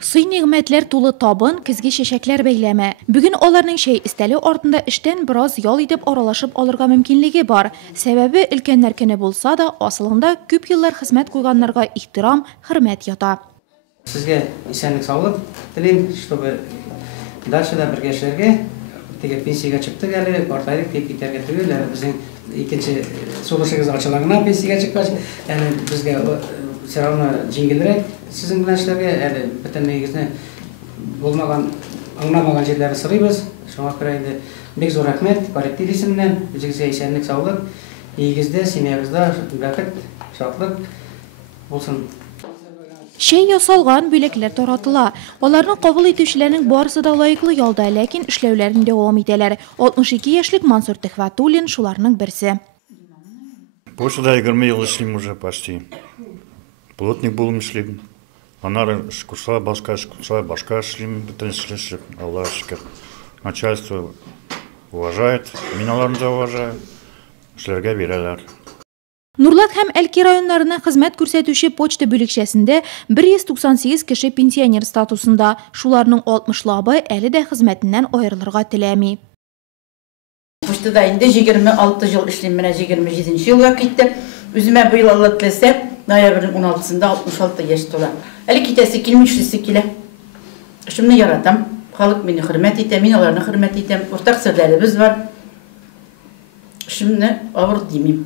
Сый нигъмәтләр тулы табын, көзге чәчәкләр бәйләме. Бүген аларның шәй истәле артында эштән бераз ял итеп аралашып алырга мөмкинлеге бар. Сәбәбе өлкәннәр көне булса да, асылында күп еллар хезмәт куйганнарга ихтирам, хөрмәт ята. Сезгә исәнлек, саулык телим, чтобы дальше да бергә эшләргә, теге пенсиягә чыктык әле, артайрык тип китәргә түгел, безнең икенче сугышыгыз ачылагына пенсиягә чыккач, әле безгә все равно җиңелрәк сезнең белән эшләргә, әле бөтен нигезне булмаган, аңламаган җирләрне сырыйбыз. Шуңа күрә инде бик зур рәхмәт коллектив исеменнән, үзегезгә исәнлек, саулык, игездә, семьягызда бәхет, шатлык булсын. Шәй ясалган, бүләкләр таратыла. Аларны кабул итүчеләрнең барысы да лаеклы ялда, ләкин эшләүләрен дәвам итәләр. 62 яшьлек Мансур Төхвәтуллин шуларның берсе. Почта 20 ел эшлим уже почти. Плотник булып эшлим. Аннары курслар башка эшлим, бөтен эшләшеп, Аллаһка шөкер. Начальство уважает, миналарны да уважает. Эшләргә бирәләр. Нурлат һәм Әлки районнарына хезмәт күрсәтүче почта бүлекчәсендә 198 кеше пенсионер статусында. Шуларның 60-лабы әле дә хезмәтеннән аерылырга теләми. Почтада инде 26 ел эшлим, менә 27 елга китте. Үземә быел Алла теләсә, ноябрьнең 16-сында 66 яшь тула. Әле китәсе килмешсе килә. Эшемне яратам. Халык мине хөрмәт итә, мин аларны хөрмәт итәм. Уртак серләребез бар. Эшемне авыр димим.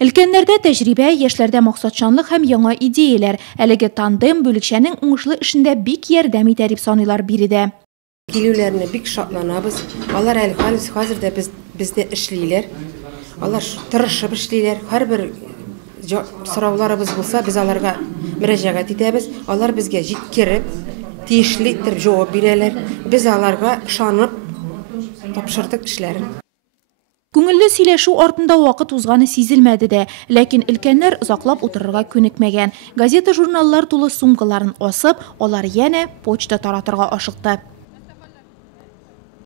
Өлкәннәрдә тәҗрибә, яшьләрдә максатчанлык һәм яңа идеяләр. Әлеге тандем бүлекчәнең уңышлы эшендә бик ярдәм итә дип саныйлар биредә. Килүләрне бик шатланабыз. Алар әле хәзер дә бездә эшлиләр. Алар тырышып эшлиләр. Һәрбер сорауларыбыз булса, без аларга мөрәҗәгать итәбез. Алар безгә җиткереп, тиешле итеп җавап бирәләр. Без аларга ышанып тапшырдык эшләрен. Күңелле сөйләшү артында вакыт узганы сизелмәде дә, ләкин өлкәннәр озаклап утырырга күнекмәгән. Газета-журналлар тулы сумкаларын асып, алар янә почта таратырга ашыкты.